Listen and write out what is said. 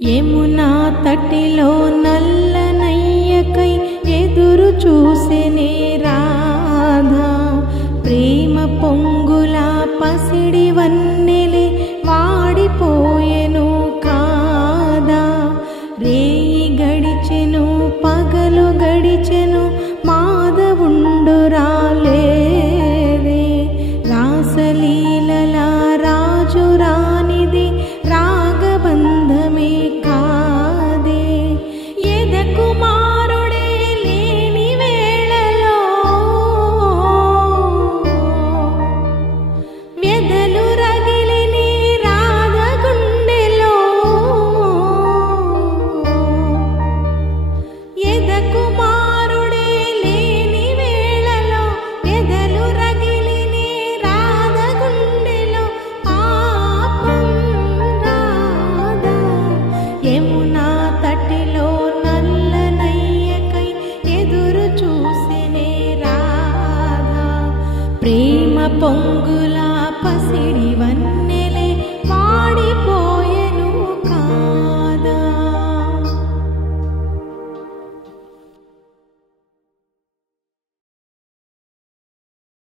యమునా తటిలో నల్లనయ్యకై ఎదురు చూసెనే రాధా, ప్రేమ పొంగుల పసిడి వన్నెలే వాడిపోయెను కాదా. రేయి గడిచెను పగలు గడిచెను మాధవుండు రాలేదే, రాసలీలల రాజు రానిది రాగబంధమే కాదే. ఎదకుమారుడే లేని వేళలో వ్యధలు రగిలిని రాధ గుండెలో, ఎదకుమారుడే లేని వేళలో వ్యధలు రగిలిని రాధ గుండెలో పాపం రాధా. యమునా తటిలో నల్లనయ్యకై ఎదురు చూసెనే రాధా, ప్రేమ పొంగు